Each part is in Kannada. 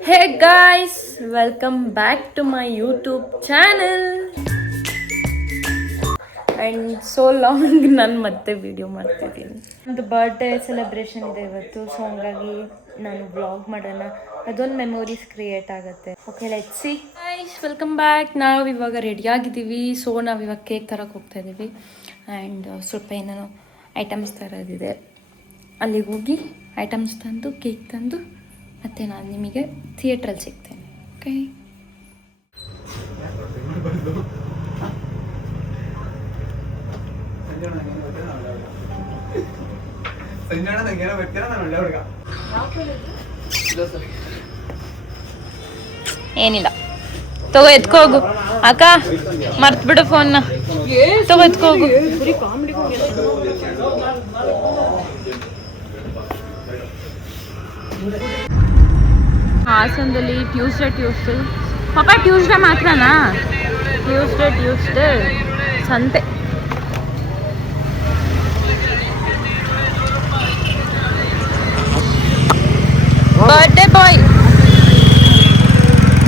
Hey guys, welcome back to my YouTube channel. And so long ನಾನು ಮತ್ತೆ ವಿಡಿಯೋ ಮಾಡ್ತಿದ್ದೀನಿ. ಒಂದು ಬರ್ಡೇ ಸೆಲೆಬ್ರೇಷನ್ ಇದೆ ಇವತ್ತು, ಸೊ ಹಂಗಾಗಿ ನಾನು ವ್ಲಾಗ್ ಮಾಡೋಣ, ಅದೊಂದು ಮೆಮೊರೀಸ್ ಕ್ರಿಯೇಟ್ ಆಗುತ್ತೆ. Okay, let's see. Guys, welcome back. ನಾವು ಇವಾಗ ರೆಡಿಯಾಗಿದ್ದೀವಿ. ಸೊ ನಾವು ಇವಾಗ ಕೇಕ್ ತರಕ್ಕೆ ಹೋಗ್ತಾ ಇದ್ದೀವಿ. ಆ್ಯಂಡ್ ಸ್ವಲ್ಪ ಏನೇನೋ ಐಟಮ್ಸ್ ತರೋದಿದೆ. ಅಲ್ಲಿಗೆ ಹೋಗಿ ಐಟಮ್ಸ್ ತಂದು ಕೇಕ್ ತಂದು ಮತ್ತೆ ನಾನು ನಿಮಗೆ ಥಿಯೇಟ್ರಲ್ಲಿ ಸಿಗ್ತೇನೆ. ಓಕೆ, ಏನಿಲ್ಲ, ತಗೋ ಎತ್ಕೋಗು. ಅಕ್ಕ ಮರ್ತ್ಬಿಡು ಫೋನ್ನ, ತಗೋ ಎತ್ಕೋಗು. ಹಾಸನದಲ್ಲಿ ಟ್ಯೂಸ್ಡೇ ಪಾಪ ಟ್ಯೂಸ್ಡೇ ಮಾತ್ರನಾ? ಟ್ಯೂಸ್ಡೇ ಸಂತೆ.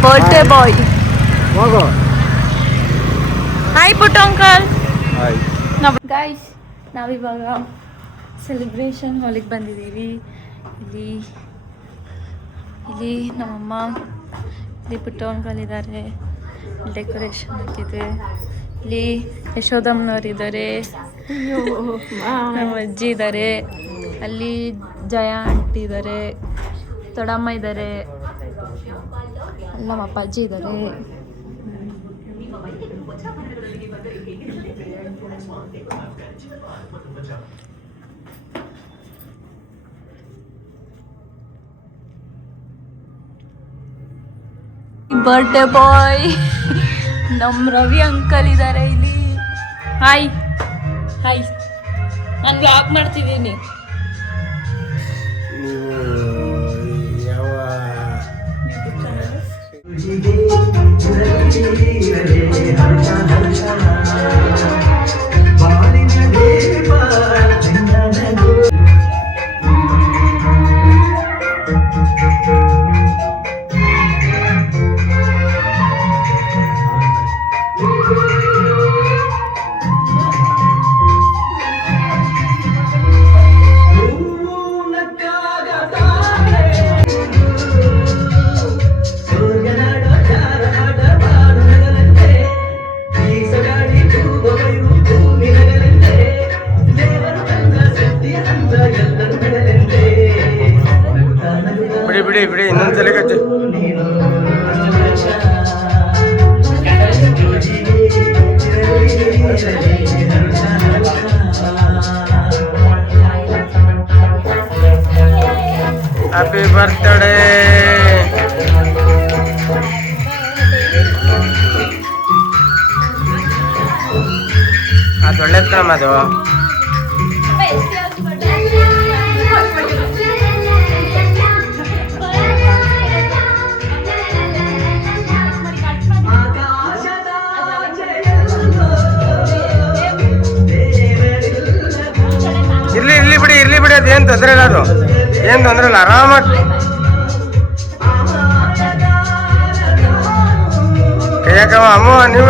ಬರ್ಡೇ ಬಾಯ್ ಹಾಯ್ ಪುಟ್ಟ ಅಂಕಲ್. ಗೈಸ್, ನಾವಿವಾಗ ಸೆಲೆಬ್ರೇಷನ್ ಹಾಲಿಗೆ ಬಂದಿದ್ದೀವಿ. ಇಲ್ಲಿ ನಮ್ಮಮ್ಮ, ಇಲ್ಲಿ ಪುಟ್ಟ ಅಂಕಲ್ ಇದ್ದಾರೆ, ಡೆಕೋರೇಷನ್ ಹಾಕಿದೆ. ಇಲ್ಲಿ ಯಶೋದಮ್ಮನವ್ರಿದ್ದಾರೆ, ನಮ್ಮ ಅಜ್ಜಿ ಇದ್ದಾರೆ, ಅಲ್ಲಿ ಜಯ ಆಂಟಿ ಇದ್ದಾರೆ, ದೊಡ್ಡಮ್ಮ ಇದ್ದಾರೆ, ನಮ್ಮ ಅಪ್ಪಾಜಿ ಇದ್ದಾರೆ. ಬರ್ಡೇ ಬಾಯ್ ನಮ್ಮ ರವಿ ಅಂಕಲ್ ಇದ್ದಾರೆ ಇಲ್ಲಿ. ಹಾಯ್, ನಾನು ವ್ಲಾಗ್ ಮಾಡ್ತಿದ್ದೀನಿ. ಬಿಡಿ ಇನ್ನೊಂದ್ಸಲ ಕಚ್ಚು. Happy birthday. ಅದು ಒಳ್ಳೆ ಕ್ರಮ ಅದು. ಇರ್ಲಿ ಬಿಡಿ ಅದೇನು ತೊಂದರೆ ಇಲ್ಲ, ಅದು ಏನು ತೊಂದರೆ ಇಲ್ಲ, ಆರಾಮಾಗಿ ಕೈಯಾಕವ. ಅಮ್ಮ ನೀವು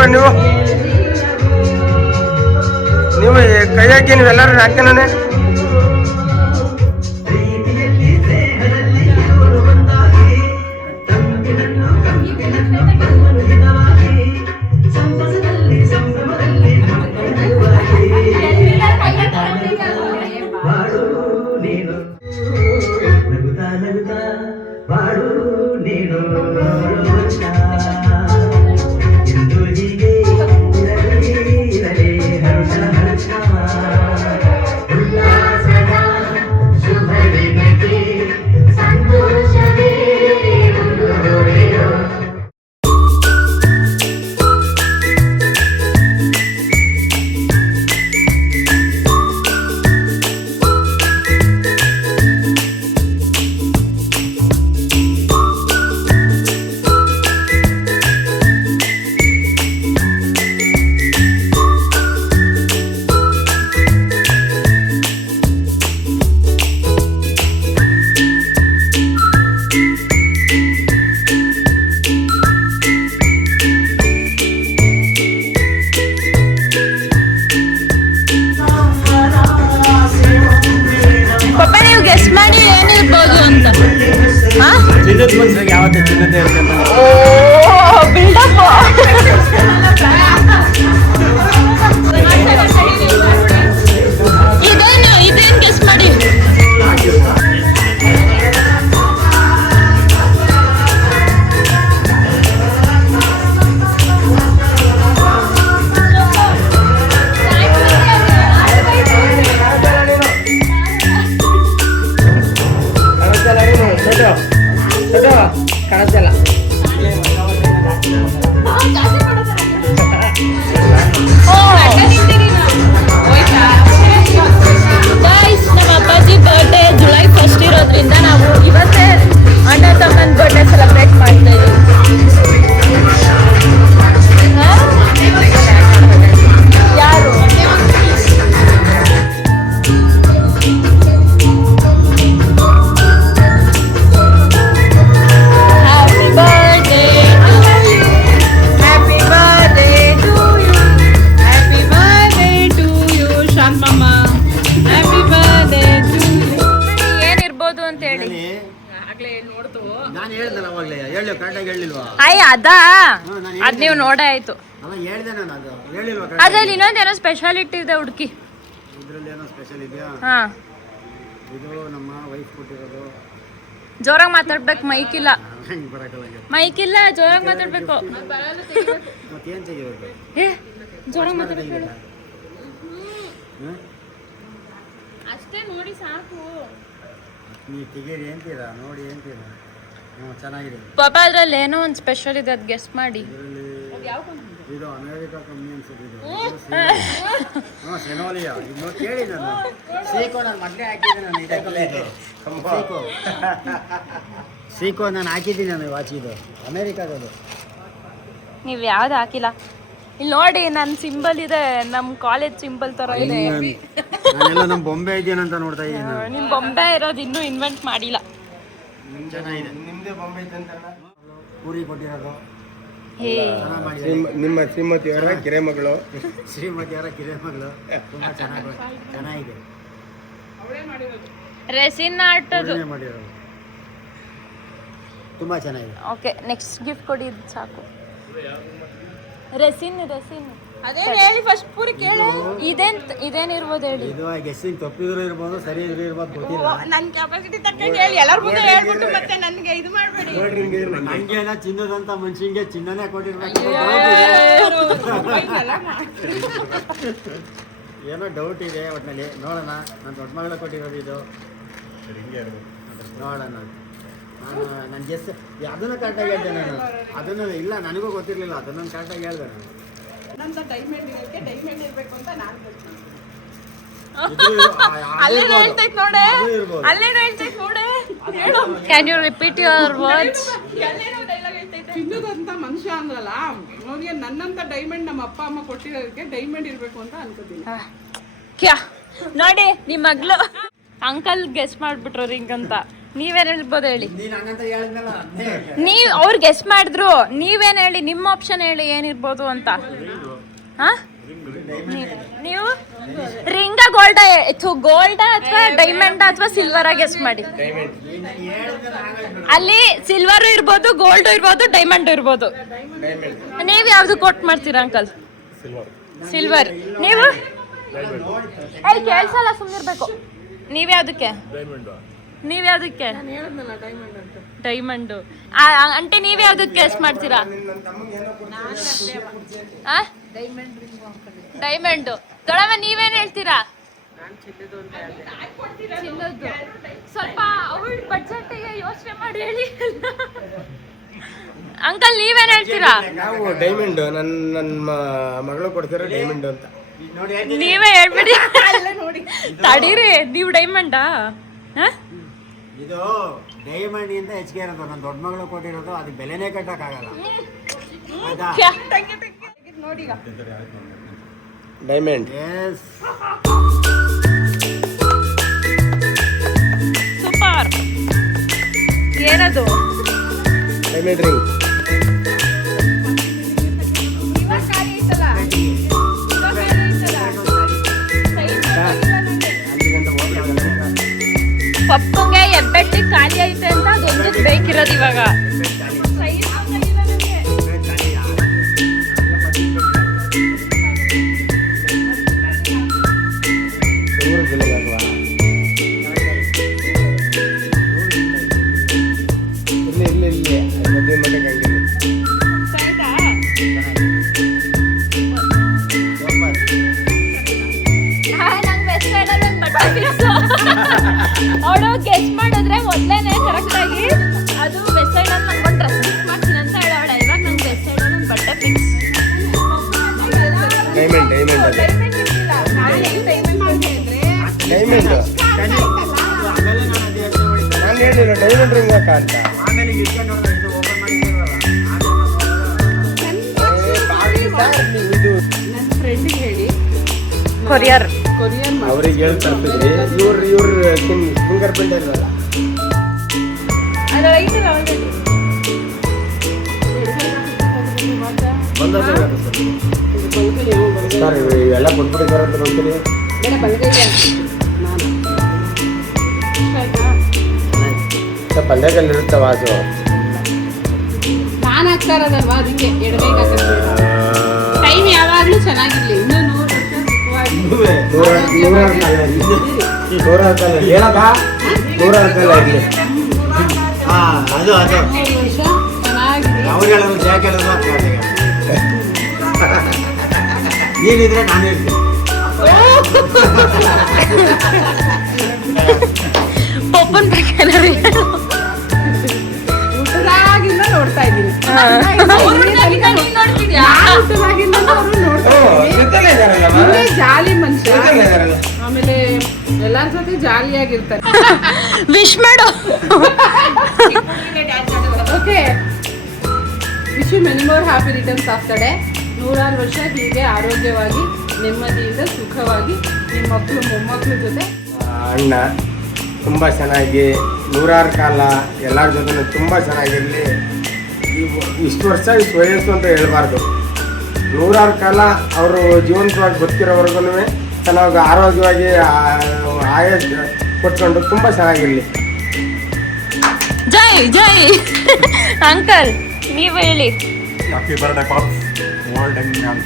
ಕೈಯಾಕಿ, ನೀವೆಲ್ಲರೂ ಹಾಕ್ತೇನೆ. ಚಿನ್ನದ ಮನುಷ್ಯರಿಗೆ ಯಾವತ್ತೇ ಚಿನ್ನದೇ ಇರುತ್ತೆ ಅಂತ. ಓ ಬಿಲ್ಡಪ್. ಇದೇನು ಗೆಸ್ ಮಾಡಿ. ಕಾಣಿಸಲ್ಲ. ನಮ್ಮ ಅಪ್ಪಾಜಿ ಬರ್ಡೇ ಜುಲೈ 1 ಇರೋದ್ರಿಂದ ನಾವು ಇವತ್ತೇ ಅಣ್ಣ ತಮ್ಮನ ಬರ್ಡೇ ಸೆಲೆಬ್ರೇಟ್ ಮಾಡ್ತಾ ಇದೀವಿ. ಯಾರು ನಾನು ಹೇಳ್ದಲ್ಲ ಅವಾಗಲೇ, ಹೇಳಿ ಕರೆಕ್ಟಾಗಿ ಹೇಳಿಲ್ವಾ? ಅಯ್ಯ ಅದಾ ಅದ್ ನೀವು ನೋಡೇ ಆಯ್ತು. ಅಲ್ಲ ಹೇಳ್ದೆ ನಾನು, ಅದು ಹೇಳಿಲ್ವಾ? ಅದ್ರಲ್ಲಿ ಇನ್ನೊಂದೇನೋ ಸ್ಪೆಷಾಲಿಟಿ ಇದೆ ಹುಡುಕಿ. ಇದರಲ್ಲಿ ಏನೋ ಸ್ಪೆಷಲ್ ಇದೆಯಾ? ಹಾ, ಇದು ನಮ್ಮ ವೈಫ್ ಕೊಟ್ಟಿರೋದು. ಜೋರಾಗಿ ಮಾತಾಡ್ಬೇಕು, ಮೈಕ್ ಇಲ್ಲ. ಹೆಂಗೆ ಬರೋಕ್ಕಲ್ಲ? ಮೈಕ್ ಇಲ್ಲ, ಜೋರಾಗಿ ಮಾತಾಡ್ಬೇಕು. ಮತ್ತೇನು ತೆಗಿಬೇಕು? ಏ ಜೋರಾಗಿ ಮಾತಾಡ್ಬೇಕು. ಅಷ್ಟೇ ನೋಡಿ ಸಾಕು. ನೀವು ತೆಗೀರಿ ಅಂತೀರಾ, ನೋಡಿ ಅಂತೀರಾ? ಹ್ಞೂ ಚೆನ್ನಾಗಿದೆ. ಪಾಪ ಅದ್ರಲ್ಲಿ ಏನೋ ಒಂದು ಸ್ಪೆಷಲ್ ಇದೆ, ಅದು ಗೆಸ್ ಮಾಡಿ. ಇದರಲ್ಲಿ ಇದು ಅಮೇರಿಕಾ ಕಂಪ್ನಿ ಅನ್ಸುತ್ತೆ ಇದು. ಹಾಂ ಸೆನೋಲಿಯಾ. ಇದು ಕೇಳಿ ನಾನು ಸೀಕೋ ನಾನು ಮೊದಲೇ ಹಾಕಿದ್ದೆ. ನಾನು ಇದಕ್ಕಲ್ಲ ಇದು ಸೀಕೋ ನಾನು ಹಾಕಿದ್ದೀನಿ. ನಾನು ವಾಚ್ ಇದು ಅಮೇರಿಕಾದದು. ನೀವು ಯಾವ್ದು ಹಾಕಿಲ್ಲ. ಇಲ್ಲಿ ನೋಡಿ ನನ್ನ ಸಿಂಬಲ್ ಇದೆ, ನಮ್ಮ ಕಾಲೇಜ್ ಸಿಂಬಲ್ ತರ ಇದೆ. ನಾನೆಲ್ಲ ನಮ್ಮ ಬೊಂಬೆ ಇದೆಯೇನಂತ ನೋಡ್ತಾ ಇದ್ದೀನಿ. ನಿಮ್ ಬೊಂಬೆ ಇರೋದು ಇನ್ನೂ ಇನ್ವೆಂಟ್ ಮಾಡಿಲ್ಲ. ಚೆನ್ನಾಗಿದೆ. ನಿಮ್ದೇ ಬೊಂಬೆ ಇದ್ದಂತ ಪೂರಿ ಕೊಟ್ಟಿರೋದು. ಹೇ ಚೆನ್ನಾಗಿ ಮಾಡಿದೆ. ನಿಮ್ಮ ಶ್ರೀಮತಿಯವರ ಕಿರೆಮಗಳು. ಶ್ರೀಮತಿಯವರ ಕಿರೆಮಗಳು ತುಂಬ ಚೆನ್ನಾಗಿದೆ. ರೆಸಿನ್ ಆರ್ಟ್ ಅದು ಪೂರಿನೇ ಮಾಡಿರೋದು ತುಂಬ ಚೆನ್ನಾಗಿದೆ. ಓಕೆ, ನೆಕ್ಸ್ಟ್ ಗಿಫ್ಟ್ ಕೊಡಿ. ಇದು ಸಾಕು. ರೆಸಿನ್ ಅದೇನು ಹೇಳಿ ಫಸ್ಟ್ ಪೂರಿ ಕೇಳಿ. ಇದೇನಿರ್ಬೋದು ಹೇಳಿ. ಇದು ಗೆಸ್ಸಿಂಗ್ ತಪ್ಪಿದ್ರು ಇರ್ಬೋದು, ಸರಿ ಇದ್ರು ಇರ್ಬೋದು, ಗೊತ್ತಿಲ್ಲ. ನನ್ನ ಕೆಪಾಸಿಟಿ ತಕ್ಕಂಗೆ ಹೇಳಿ. ಎಲ್ಲರ ಮುಂದೆ ಹೇಳ್ಬಿಟ್ಟು ಮತ್ತೆ ನನಗೆ ಇದು ಮಾಡಬೇಡಿ. ಹಂಗೇನ ಚಿನ್ನದಂತ ಮನುಷ್ಯಂಗೆ ಚಿನ್ನನೇ ಕೊಟ್ಟಿರ್ಬೇಕು. ಏನೋ ಡೌಟ್ ಇದೆ ಒಟ್ಟಿನಲ್ಲಿ. ನೋಡೋಣ. ನನ್ನ ದೊಡ್ಡ ಮಗಳ ಕೊಟ್ಟಿರೋದು ಇದು. ನೋಡೋಣ. ನಾನು ಗೆಸ್ ಅದನ್ನು ಕರೆಕ್ಟಾಗಿ ಹೇಳ್ದೆ. ನಾನು ಅದನ್ನು ಇಲ್ಲ, ನನಗೂ ಗೊತ್ತಿರಲಿಲ್ಲ. ಅದನ್ನು ಕರೆಕ್ಟಾಗಿ ಹೇಳ್ದೆ ನಾನು. ನನ್ನಂತ ಡೈಮಂಡ್ ಇರೋಕ್ಕೆ ಡೈಮಂಡ್ ಇರಬೇಕು ಅಂತ ನಾನು ಅಲ್ಲೇನು ಹೇಳ್ತೈತೆ ನೋಡೆ, ಅಲ್ಲೇನು ಹೇಳ್ತೈತೆ ನೋಡೆ. Can you repeat your words? ಚಿನ್ನದಂತ ಮನುಷ್ಯ ಅಂದ್ರಲ್ಲ, ಅವನಿಗೆ ನನ್ನಂತ ಡೈಮಂಡ್ ನಮ್ಮ ಅಪ್ಪ ಅಮ್ಮ ಕೊಟ್ಟಿರೋದಕ್ಕೆ ಡೈಮಂಡ್ ಇರಬೇಕು ಅಂತ ಅನ್ಕೋತೀನಿ. ಕ್ಯಾ ನೋಡಿ, ನಿಮ್ಮ ಮಗಳು ಅಂಕಲ್ ಗೆಸ್ ಮಾಡ್ಬಿಟ್ರು ರಿಂಗ್ ಅಂತ. ನೀವೇನ್ ಹೇಳ್ಬೋದು ಹೇಳಿ? ನೀನು ಹಂಗಂತ ಹೇಳಿದ್ನಲ್ಲ. ನೀವ್ ಅವ್ರು ಗೆಸ್ ಮಾಡಿದ್ರು, ನೀವೇನ್ ಹೇಳಿ? ನಿಮ್ಮ ಆಪ್ಷನ್ ಹೇಳಿ ಏನಿರ್ಬೋದು ಅಂತ. ಹಾ, ನೀವು ರಿಂಗ ಗೋಲ್ಡ ಅಥವಾ ಡೈಮಂಡ್ ಅಥವಾ ಸಿಲ್ವರ್ ಗೆಸ್ ಮಾಡಿ. ಅಲ್ಲಿ ಸಿಲ್ವರ್ ಇರ್ಬೋದು, ಗೋಲ್ಡ್ ಇರ್ಬೋದು, ಡೈಮಂಡ್ ಇರ್ಬೋದು. ನೀವ್ ಯಾವ್ದು ಕೊಟ್ ಮಾಡ್ತೀರಾ ಅಂಕಲ್? ಸಿಲ್ವರ್. ನೀವು ಕೇಳ್ಸಲ್ಲ, ಸುಮ್ಮನಿರ್ಬೇಕು. ನೀವ್ಯಾವ್ದಕ್ಕೆ? ಡೈಮಂಡು. ಅಂಟೆ ನೀವ್ಯಾವ್ದಕ್ಕೆ ಗೆಸ್ ಮಾಡ್ತೀರಾ? ಡೈಮಂಡು. ದೊಡವ ನೀವೇನ್ ಹೇಳ್ತೀರಾ? ಚಿನ್ನದ್ದು. ಸ್ವಲ್ಪ ಅವಳ ಬಡ್ಜೆಟ್ಗೆ ಯೋಚನೆ ಮಾಡಿ ಹೇಳಿ. ಅಂಕಲ್ ನೀವೇನ್ ಹೇಳ್ತೀರಾ? ನಾವು ಡೈಮಂಡ್. ನನ್ನ ಮಗಳು ಕೊಡ್ತಿರೋ ಡೈಮಂಡ್ ಅಂತ. ನೀವೇ ಹೇಳ್ಬಿಡಿ. ತಡೀರಿ, ನೀವು ಡೈಮಂಡಾ? ಇದು ಡೈಮಂಡ್ ಇಂದ ಹೆಚ್ಚಿಗೆ ಇರೋದು. ನನ್ನ ದೊಡ್ಡ ಮಗಳು ಕೊಟ್ಟಿರೋದು, ಅದಕ್ಕೆ ಬೆಲೆನೇ ಕಟ್ಟಕ್ಕಾಗಲ್ಲ. ನೋಡಿ ಈಗ ಡೈಮಂಡ್. Yes, super. ಏನದು? Diamond ring. ಪಪ್ಪಂಗೆ ಎಬ್ಬೆಟ್ಟಿ ಖಾಲಿ ಐತೆ ಅಂತ ಅದೊಂದು ಬೇಕಿರೋದು ಇವಾಗ. ಅವಳು ಗೆಸ್ಟ್ ಮಾಡಿದ್ರೆ ಮೊದಲೇನೆ ಕರೆಕ್ಟ್ ಆಗಿ ಅದು ವೆಸ್ಟ್ ಸೈಡ್ ಅಲ್ಲಿ ನಂಗೊಂದು ಡ್ರೆಸ್ ಫಿಕ್ಸ್ ಮಾಡ್ತೀನಿ ಅಂತ ಹೇಳವಳೆ. ಇವಾಗ ನಂಗೆ ವೆಸ್ಟ್ ಸೈಡ್ ಅಲ್ಲಿ ಒಂದು ಬಟ್ಟೆ ಫಿಕ್ಸ್. ಡೈಮಂಡ್ ರಿಂಗ್ ಅಂತ ನನ್ನ ಫ್ರೆಂಡಿಗೆ ಹೇಳಿ ಕೊರಿಯರ್ ಅವ್ರಿಗೆ ಹೇಳಿ ತಲುಪಿದ್ರಿ. ಇವ್ರ ಫಿಂಗರ್ ಪ್ರಿಂಟ್ ಇರಲ್ಲ. ಸರ್ ಎಲ್ಲ ಕೊಟ್ಬಿಟ್ಟಿದ್ದಾರೆ ಅಂತ ನೋಡ್ತೀನಿ. ಪಲ್ಯದಲ್ಲಿ ಇರುತ್ತೆ ವಾಸು. ನಾನು ಹಾಕ್ತಾ ಇರೋದಲ್ವಾ ಅದಕ್ಕೆ ಎಡಗೈಗೆ ಹಾಕಿಸ್ತೀನಿ. ಟೈಮ್ ಯಾವಾಗಲೂ ಚೆನ್ನಾಗಿರ್ಲಿ. ಇನ್ನೂ 100 ವರ್ಷ ಚೆನ್ನಾಗಿದೆ. ನೀನಿದ್ರೆ ನಾನು ಹೇಳ್ತೀನಿ. ಪಪ್ಪನ್ ಪ್ರಕಾರ ಹುಟ್ಟದಾಗಿಂದ ನೋಡ್ತಾ ಇದ್ದೀನಿ. ಜಾಲಿ ಮನುಷ್ಯ. ಆಮೇಲೆ ಎಲ್ಲಾರ ಜೊತೆ ಜಾಲಿಯಾಗಿರ್ತಾರೆ. ವಿಶ್ ಮಾಡು. Okay, wish you many more happy returns of the day. 100 ವರ್ಷ ಹೀಗೆ ಆರೋಗ್ಯವಾಗಿ ನೆಮ್ಮದಿಯಿಂದ ಸುಖವಾಗಿ ನಿಮ್ಮ ಮಕ್ಕಳು ಮೊಮ್ಮಕ್ಕಳ ಜೊತೆ ಅಣ್ಣ ತುಂಬ ಚೆನ್ನಾಗಿ 100 ಕಾಲ ಎಲ್ಲರ ಜೊತೆ ತುಂಬ ಚೆನ್ನಾಗಿರಲಿ. ಇಷ್ಟು ವರ್ಷ ಇಷ್ಟು ವಯಸ್ಸು ಅಂತ ಹೇಳ್ಬಾರ್ದು. 100 ಕಾಲ ಅವರು ಜೀವಂತವಾಗಿ ಬದುಕಿರೋವರೆಗೂ ಚೆನ್ನಾಗಿ ಆರೋಗ್ಯವಾಗಿ ಆಯಸ್ ಕೊಟ್ಕೊಂಡು ತುಂಬ ಚೆನ್ನಾಗಿರಲಿ. ಜೈ ಜೈ ಅಂಕಲ್, ನೀವು ಹೇಳಿ. Happy birthday pops. World young man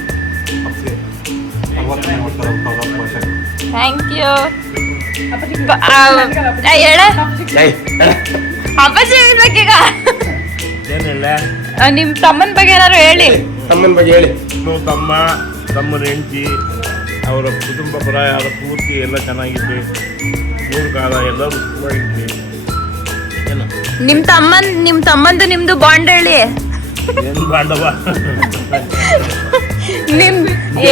आपसे 40 ವರ್ಷ. Thank you. ಹೇಳ ಅಪ್ಪಾಜಿ ಹೇಳ್ಬೇಕೀಗ. ಏನು ಹೇಳ? ನಿಮ್ಮ ತಮ್ಮನ ಬಗ್ಗೆ ಏನಾದ್ರು ಹೇಳಿ. ತಮ್ಮನ ಬಗ್ಗೆ ಹೇಳಿ. ತಮ್ಮನ ಹೆಂಡತಿ ಅವರ ಕುಟುಂಬ ಪರಾಯಾದ ಪೂರ್ತಿ ಎಲ್ಲ ಚೆನ್ನಾಗಿದೆ. 100 ಕಾಲ ಎಲ್ಲರೂ ಸುಖವಾಗಿದ್ವಿ. ಏನು ನಿಮ್ಮ ತಮ್ಮಂದು ನಿಮ್ದು ಬಾಂಡ್ ಹೇಳಿ. ಏನು ಬಾಂಡವ? ನಿಮ್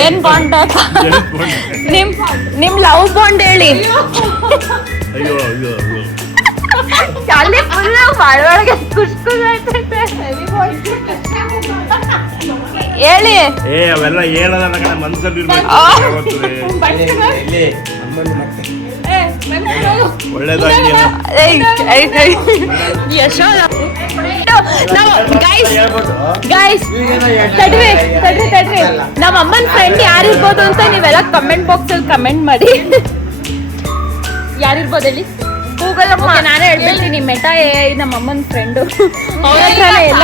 ಏನ್ ಬಾಂಡ್? ನಿಮ್ ಲವ್ ಬಾಂಡ್ ಹೇಳಿ. ಅಯ್ಯೋ ಅಯ್ಯೋ ಅಯ್ಯೋ, ಅಲ್ಲಿ ಫುಲ್ ಒಳಗೆ ಖುಷಿ ಆಗ್ತೈತೆ. ಹೇಳಿ. ಅವೆಲ್ಲ ಹೇಳೋದಲ್ಲ ಕಣ, ಮನಸ್ಸಲ್ಲಿ ಇರ್ಬೇಕು. ಒಳ್ಳೇದಾಗಿ ನಮ್ಮ ಅಮ್ಮನ ಫ್ರೆಂಡ್ ಯಾರಿರ್ಬೋದು ಅಂತ ನೀವೆಲ್ಲ ಕಮೆಂಟ್ ಬಾಕ್ಸ್ ಅಲ್ಲಿ ಕಮೆಂಟ್ ಮಾಡಿ. ಯಾರಿರ್ಬೋದು ಹೇಳಿ. ಗೂಗಲ್ ನಾನೇ ಹೇಳ್ಬಿಡ್ತೀನಿ. ಮೆಟಾ ನಮ್ಮ ಅಮ್ಮನ ಫ್ರೆಂಡು. ಅವ್ರ ಹತ್ರನೇ ಎಲ್ಲ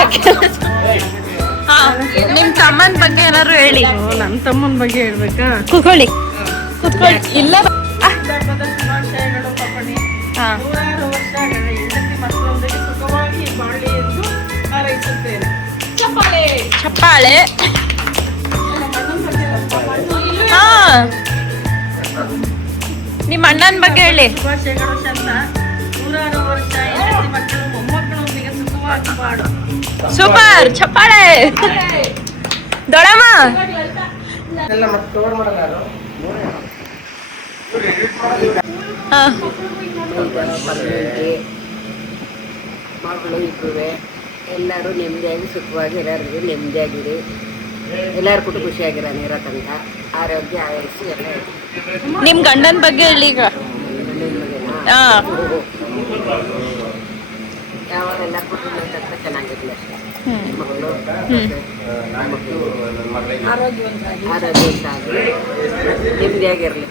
ನಿಮ್ ತಮ್ಮನ ಬಗ್ಗೆ ಏನಾದ್ರು ಹೇಳಿ. ನನ್ನ ತಮ್ಮನ ಬಗ್ಗೆ ಹೇಳ್ಬೇಕಾ? ಕೂತ್ಕೊಳ್ಳಿ ಇಲ್ಲ. ಶುಭಾಶಯಗಳು ಪಪ್ಪಣಿ. 100 ವರ್ಷ ಹೆಂಡತಿ ಮಕ್ಕಳೊಂದಿಗೆ ಸುಖವಾಗಿ ಬಾಳಿ ಎಂದು ಹಾರೈಸುತ್ತೇನೆ. ಚಪ್ಪಾಳೆ ಚಪ್ಪಾಳೆ. ಹಾ, ನಿಮ್ಮ ಅಣ್ಣನ ಬಗ್ಗೆ ಹೇಳಿ. ಶುಭಾಶಯಗಳು ಚಂದ. 100 ವರ್ಷ ಹೆಂಡತಿ ಮಕ್ಕಳು ಮೊಮ್ಮಕ್ಕಳೊಂದಿಗೆ ಸುಖವಾಗಿ ಬಾಳು. ಸೂಪರ್. ಚಪ್ಪಾಳೆ. ದೊಡಮ್ಮ ಎಲ್ಲ ಮತ್ತೆ ಕವರ್ ಮಾಡಲ್ಲ ಯಾರು? ಮಗಳು ಇಬ್ಬರು ಎಲ್ಲರೂ ನೆಮ್ಮದಿಯಾಗಿ ಸುಖವಾಗಿ ಎಲ್ಲರಿಗೂ ನೆಮ್ಮದಿಯಾಗಿರಿ. ಎಲ್ಲರ ಕೂಡ ಖುಷಿಯಾಗಿರೋಣ ಇರೋ ತನಕ. ಆರೋಗ್ಯ ಆಯಸ್ಸು ಎಲ್ಲ ಇದೆ. ನಿಮ್ ಗಂಡನ ಬಗ್ಗೆ ಹೇಳಿ ಈಗ. ಹಾ, ಯಾವಾಗೆಲ್ಲ ಕುಟುಂಬ ತಕ್ಕ ಚೆನ್ನಾಗಿರಲಿ ಅಷ್ಟೇ. ಮಕ್ಕಳು ಆರೋಗ್ಯವಂತಾಗಿ ನೆಮ್ಮದಿಯಾಗಿರಲಿ.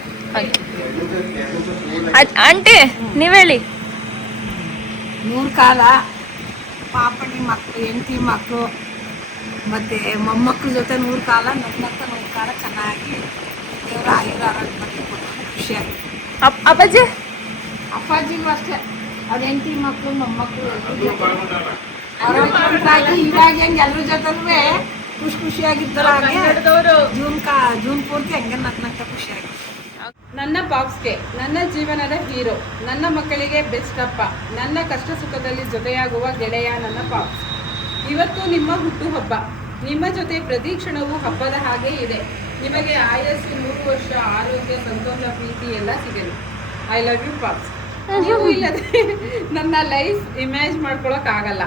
ಆಂಟಿ ನೀವ್ ಹೇಳಿ. ನೂರು ಕಾಲ ಪಾಪಣಿ ಮಕ್ಕಳು ಹೆಂಡತಿ ಮಕ್ಕಳು ಮತ್ತು ಮೊಮ್ಮಕ್ಕಳ ಜೊತೆ 100 ಕಾಲ ನಮ್ಮಂತ 100 ಕಾಲ ಚೆನ್ನಾಗಿ ದೇವರ ಆರೋಗ್ಯ ಕೊಟ್ಟು ಖುಷಿಯಾಗಿ. ಅಪ್ಪಾಜಿ ಅಪ್ಪಾಜಿಗೂ ಅಷ್ಟೇ ಅವ್ರ ಹೆಂಡತಿ ಮಕ್ಕಳು ಮೊಮ್ಮಕ್ಕಳು ಆರೋಗ್ಯವಂತರಾಗಿ ಇವಾಗ ಹೆಂಗೆ ಎಲ್ಲರ ಜೊತೆಲೂ ಖುಷಿಯಾಗಿದ್ದರ ಹಾಗೆ ಜೂನ್ ಪೂರ್ತಿ ಹಂಗೆ ನಗ್ನಂತ ಖುಷಿಯಾಗಿ. ನನ್ನ ಪಾಪ್ಸ್ಗೆ ನನ್ನ ಜೀವನದ ಹೀರೋ, ನನ್ನ ಮಕ್ಕಳಿಗೆ ಬೆಸ್ಟ್ ಅಪ್ಪ, ನನ್ನ ಕಷ್ಟ ಸುಖದಲ್ಲಿ ಜೊತೆಯಾಗುವ ಗೆಳೆಯ ನನ್ನ ಪಾಪ್ಸ್. ಇವತ್ತು ನಿಮ್ಮ ಹುಟ್ಟುಹಬ್ಬ. ನಿಮ್ಮ ಜೊತೆ ಪ್ರತಿ ಕ್ಷಣವೂ ಹಬ್ಬದ ಹಾಗೆ ಇದೆ. ನಿಮಗೆ ಆಯಸ್ಸು 100 ವರ್ಷ, ಆರೋಗ್ಯ, ಸಂತೋಷ, ಪ್ರೀತಿ ಎಲ್ಲ ಸಿಗಲಿ. I love you pops. ನೀವು ಇಲ್ಲದೆ ನನ್ನ ಲೈಫ್ ಇಮ್ಯಾಜ್ ಮಾಡ್ಕೊಳಕ್ಕಾಗಲ್ಲ.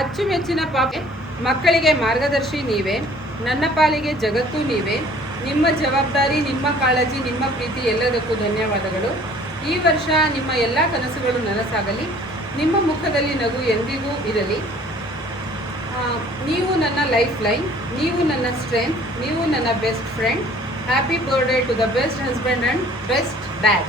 ಅಚ್ಚುಮೆಚ್ಚಿನ ಪಾಪ್. ಮಕ್ಕಳಿಗೆ ಮಾರ್ಗದರ್ಶಿ ನೀವೇ, ನನ್ನ ಪಾಲಿಗೆ ಜಗತ್ತು ನೀವೇ. ನಿಮ್ಮ ಜವಾಬ್ದಾರಿ, ನಿಮ್ಮ ಕಾಳಜಿ, ನಿಮ್ಮ ಪ್ರೀತಿ ಎಲ್ಲದಕ್ಕೂ ಧನ್ಯವಾದಗಳು. ಈ ವರ್ಷ ನಿಮ್ಮ ಎಲ್ಲ ಕನಸುಗಳು ನನಸಾಗಲಿ. ನಿಮ್ಮ ಮುಖದಲ್ಲಿ ನಗು ಎಂದಿಗೂ ಇರಲಿ. ನೀವು ನನ್ನ ಲೈಫ್ ಲೈನ್, ನೀವು ನನ್ನ ಸ್ಟ್ರೆಂತ್, ನೀವು ನನ್ನ best friend. Happy birthday to the best husband and best dad.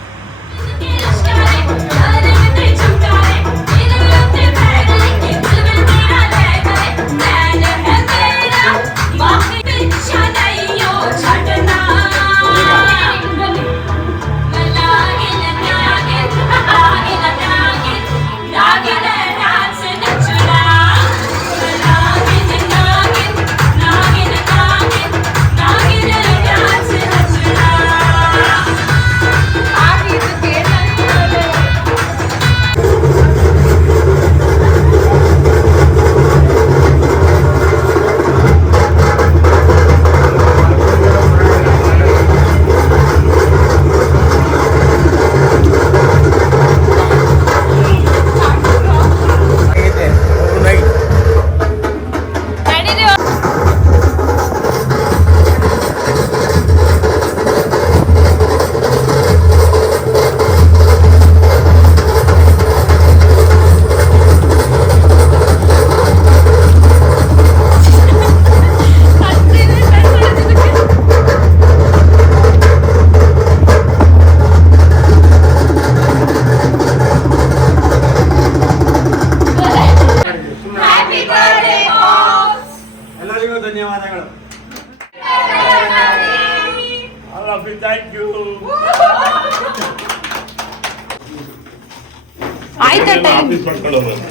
ಎಲ್ಲರಿಗೂ ಧನ್ಯವಾದಗಳು. Thank you. ಆಯ್ತಾ ಟೈಮ್? ಆಫೀಸ್ ಮಾಡ್ಕೊಂಡು ಹೋಗೋದು.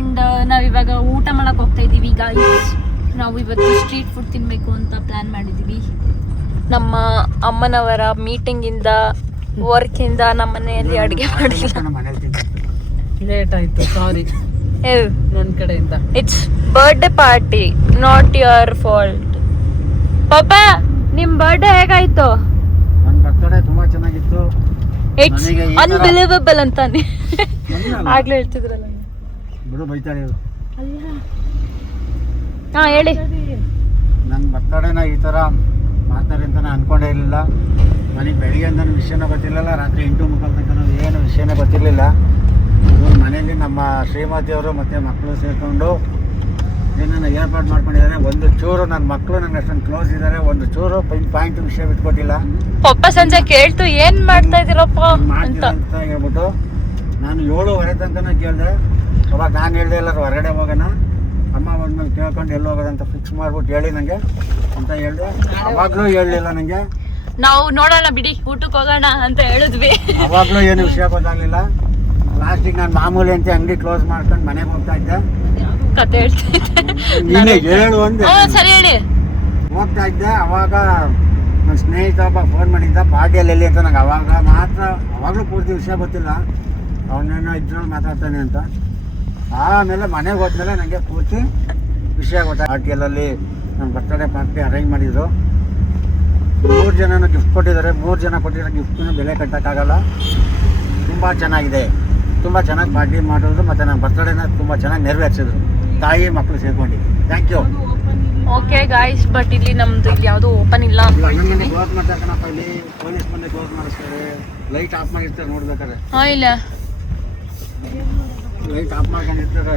ಅಂಡ್ ನಾವಿವಾಗ ಊಟ ಮಾಡಕ್ ಹೋಗ್ತಾ ಇದೀವಿ ಗಾಯ್ಸ್. ನಾವು ಇವತ್ತು ಸ್ಟ್ರೀಟ್ ಫುಡ್ ತಿನ್ಬೇಕು ಅಂತ ಪ್ಲಾನ್ ಮಾಡಿದೀವಿ. ನಮ್ಮ ಅಮ್ಮನವರ ಮೀಟಿಂಗ್ ಇಂದ ವರ್ಕ್ ಇಂದ ನಮ್ಮ ಮನೆಯಲ್ಲಿ ಅಡುಗೆ ಮಾಡಿಲ್ಲ. ಲೇಟ್ ಆಯ್ತು, ಸಾರಿ ನನ್ನ ಕಡೆಯಿಂದ. It's birthday party, not your fault. ಪಾಪ ನಿಮ್ ಬರ್ಡೇ ಹೇಗಾಯ್ತು? ನನ್ನ ಬರ್ತಡೇ ತುಂಬಾ ಚೆನ್ನಾಗಿತ್ತು. ಇಟ್ಸ್ ಅನ್ಬಿಲೀವಬಲ್ ಅಂತಾನೆ ಆಗ್ಲೇ ಹೇಳ್ತಿದ್ರಲ್ಲ. ಬಿಡು ಬೈತಾಳೆ ಇವ್ರು. ಹಾ ಹೇಳಿ. ನನ್ನ ಬರ್ತಡೇನ ಈ ಥರ ಮಾಡ್ತಾರೆ ಅಂತ ನಾನು ಅಂದ್ಕೊಂಡೇ ಇರಲಿಲ್ಲ. ನನಗೆ ಬೆಳಿಗ್ಗೆ ನನ್ನ ವಿಷಯನೇ ಗೊತ್ತಿರಲಿಲ್ಲ, ರಾತ್ರಿ 8 ಮುಕ್ಕಾಲು ತನಕ ಏನು ವಿಷಯನೇ ಗೊತ್ತಿರಲಿಲ್ಲ. ಇವ್ರು ಮನೆಯಲ್ಲಿ ನಮ್ಮ ಶ್ರೀಮತಿಯವರು ಮತ್ತು ಮಕ್ಕಳು ಸೇರಿಕೊಂಡು ಏನನ್ನ ಏರ್ಪಾಡು ಮಾಡ್ಕೊಂಡಿದ್ದಾರೆ. ಒಂದು ಚೂರು ನನ್ನ ಮಕ್ಕಳು ನನ್ನ ಅಷ್ಟೊಂದು ಕ್ಲೋಸ್ ಇದ್ದಾರೆ, ಒಂದು ಚೂರು ಪಾಯಿಂಟ್ ವಿಷಯ ಬಿಟ್ಕೊಟ್ಟಿಲ್ಲ. ಪಪ್ಪ ಸಂಜೆ ಕೇಳ್ತು ಏನ್ ಮಾಡ್ತಾ ಇದೀರಪ್ಪ ಮಾಡ್ತೀನಿ ಅಂತ ಹೇಳ್ಬಿಟ್ಟು ನಾನು 7:15 ತನಕ ಕೇಳಿದೆ. ಅವಾಗ ನಾನು ಹೇಳ್ದೆ ಎಲ್ಲರೂ ಹೊರಗಡೆ ಹೋಗೋಣ, ಅಮ್ಮ ಬಂದ್ಮೇಲೆ ಕೇಳ್ಕೊಂಡು ಎಲ್ಲಿ ಹೋಗೋದಂತ ಫಿಕ್ಸ್ ಮಾಡ್ಬಿಟ್ಟು ಹೇಳಿ ನನಗೆ ಅಂತ ಹೇಳಿದೆ. ಅವಾಗಲೂ ಹೇಳಲಿಲ್ಲ ನನಗೆ. ನಾವು ನೋಡೋಣ ಬಿಡಿ ಊಟಕ್ಕೆ ಹೋಗೋಣ ಅಂತ ಹೇಳಿದ್ವಿ. ಅವಾಗಲೂ ಏನು ವಿಷಯ ಗೊತ್ತಾಗಲಿಲ್ಲ. ಲಾಸ್ಟಿಗೆ ನಾನು ಮಾಮೂಲಿ ಅಂತ ಅಂಗಡಿ ಕ್ಲೋಸ್ ಮಾಡ್ಕೊಂಡು ಮನೆಗೆ ಹೋಗ್ತಾ ಇದ್ದೆ. ಕತೆ ಹೇಳ್ತಿದ್ದೆ. ನೀನೇ ಹೇಳು ಅಂದೆ. ಸರಿ ಹೇಳಿ. ಹೋಗ್ತಾ ಇದ್ದೆ. ಅವಾಗ ನನ್ನ ಸ್ನೇಹಿತ ಒಬ್ಬ ಫೋನ್ ಮಾಡಿದ್ದ, ಪಾರ್ಟಿಯಲ್ಲಿ ಎಲ್ಲಿ ಅಂತ. ನಂಗೆ ಅವಾಗಲೂ ಪೂರ್ತಿ ವಿಷಯ ಗೊತ್ತಿಲ್ಲ, ಅವನೇನೋ ಇದ್ರಲ್ಲಿ ಮಾತಾಡ್ತಾನೆ ಅಂತ. ಆಮೇಲೆ ಮನೆಗೆ ಹೋದ್ಮೇಲೆ ನನಗೆ ಪೂರ್ತಿ ವಿಷಯ ಗೊತ್ತಾಗ. ಪಾರ್ಟಿಯಲ್ಲಿ ನನ್ನ ಬರ್ತಡೇ ಪಾರ್ಟಿ ಅರೇಂಜ್ ಮಾಡಿದ್ರು. 3 ಜನನೂ ಗಿಫ್ಟ್ ಕೊಟ್ಟಿದ್ದಾರೆ. 3 ಜನ ಕೊಟ್ಟಿರೋ ಗಿಫ್ಟನ್ನು ಬೆಲೆ ಕಟ್ಟೋಕ್ಕಾಗಲ್ಲ. ತುಂಬ ಚೆನ್ನಾಗಿದೆ, ತುಂಬ ಚೆನ್ನಾಗಿ ಪಾರ್ಟಿ ಮಾಡಿದ್ರು ಮತ್ತು ನನ್ನ ಬರ್ತಡೇನ ತುಂಬ ಚೆನ್ನಾಗಿ ನೆರವೇರಿಸಿದ್ರು, ತಾಯಿ ಮಕ್ಕಳು ಸೇರ್ಕೊಂಡು. Thank you. Okay guys, but ಇಲ್ಲಿ ನಮ್ದು ಇಲ್ಲಿ ಯಾವುದು ಓಪನ್ ಇಲ್ಲ ನಮ್ಮನೆ ಕ್ಲೋಸ್ ಮಾಡ್ತಾರೆ ಕಣಪ್ಪ. ಇಲ್ಲಿ ಪೊಲೀಸ್ ಬಂದು ಕ್ಲೋಸ್ ಮಾಡಿಸ್ತಾರೆ, ಲೈಟ್ ಆಫ್ ಮಾಡಿರ್ತಾರೆ ನೋಡ್ಬೇಕಾದ್ರೆ. ಹಾ ಇಲ್ಲ ಲೈಟ್ ಆಫ್ ಮಾಡ್ಕೊಂಡಿರ್ತಾರೆ.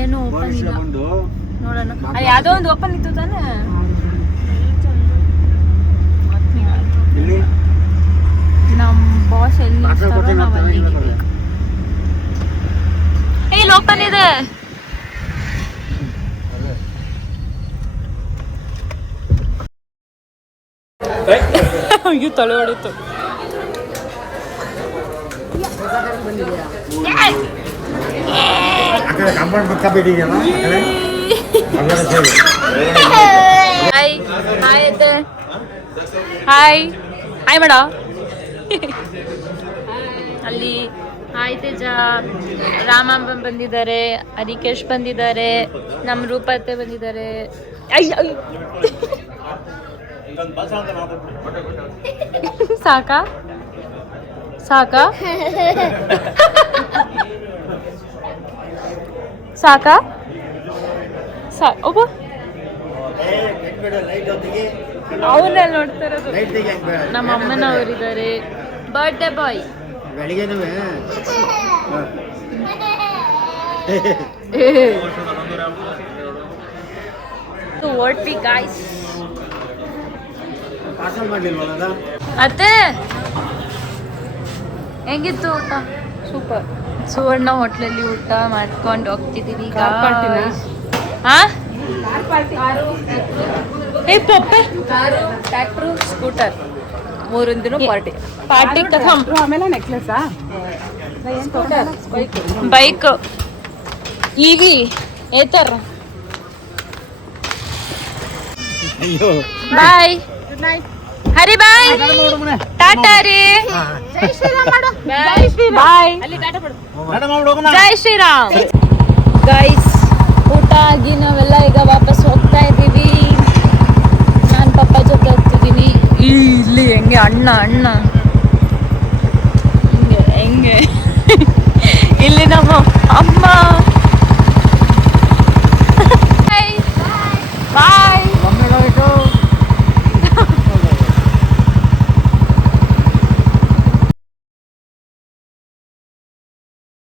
ಏನು ಓಪನ್ ಪೊಲೀಸ್ ಇಲ್ಲ. ಬಂದು ನೋಡೋಣ. ಯಾವುದೋ ಒಂದು ಓಪನ್ ಇತ್ತು ತಾನೆ. ಎಲ್ಲಿ ನಮ್ಮ ಬಾಸ್ ಎಲ್ಲಿ ಪಾರ್ಸಲ್ ಇರ್ತಾರೋ ಕೊಡ್ತೀನಿ ನಾವು ಅಂತ ಅಲ್ಲಿಗೆ ಹೇಳಿದ್ರು. ಇಲ್ಲಿ ಓಪನ್ ಇದೆ. ಅಯ್ಯೋ ತಲೆ ಹೊಡಿತು. ಆ ಕಡೆ ಕಾಂಪೌಂಡ್ ಪಕ್ಕ ಬಿಟ್ಟಿದೆಯಲ್ಲ ಆ ಕಡೆ ಅದರ ಸೇರಿ. ಹಾಯ್ ಹಾಯ್ ಐತೆ. ಹಾಯ್ ಹಾಯ್ ಮೇಡ. ಅಲ್ಲಿ ಹಾಯ್ ತೇಜ, ರಾಮಮ್ಮ ಬಂದಿದ್ದಾರೆ, ಹರಿಕೇಶ್ ಬಂದಿದ್ದಾರೆ, ನಮ್ಮ ರೂಪತ್ತೆ ಬಂದಿದ್ದಾರೆ. ಸಾಕಾ ಸಾಕಾ ಸಾಕಾ ಒಬ್ಬ ಅವನ್ನೆಲ್ಲ ನೋಡ್ತಾ ಇರೋದು. ನಮ್ಮ ಅಮ್ಮನವರಿದ್ದಾರೆ. ಬರ್ಡೇ ಬಾಯ್ ಬೆಳಿಗ್ಗೆನೂ ವಾಟ್ ವಿ ಗೈಸ್. ಪಾರ್ಸಲ್ ಮಾಡಲಿಲ್ವಲ್ಲ ಅದ ಅತ್ತೆ ಹೆಂಗಿತ್ತು ಊಟ? ಸೂಪರ್. ಸುವರ್ಣ ಹೋಟ್ಲಲ್ಲಿ ಊಟ ಮಾಡ್ಕೊಂಡು ಹೋಗ್ತಿದ್ದೀವಿ ಈಗ. ಹಾ ಏ ಪಪ್ಪೆ ಟ್ರ್ಯಾಕ್ಟ್ರು ಸ್ಕೂಟರ್ ಮೂರಿಂದಿನ ಪಾರ್ಟಿ ಪಾರ್ಟಿ ಆಮೇಲೆ ನೆಕ್ಲೆಸಾ ಬೈಕ್ ಇವಿ ಏತರ. ಬಾಯ್ ಹರಿ ಬಾಯ್ ಟಾಟಾ ರೀ ಬಾಯ್ ಜೈ ಶ್ರೀರಾಮ್. ಗೈಸ್ ಊಟ ಆಗಿ ನಾವೆಲ್ಲ ಈಗ ವಾಪಸ್ ಹೋಗ್ತಾ ಇದ್ದೀವಿ. ನಾನು ಪಪ್ಪ ಜೊತೆ ಹೋಗ್ತಿದ್ದೀನಿ. ಇಲ್ಲಿ ಹೆಂಗೆ ಅಣ್ಣ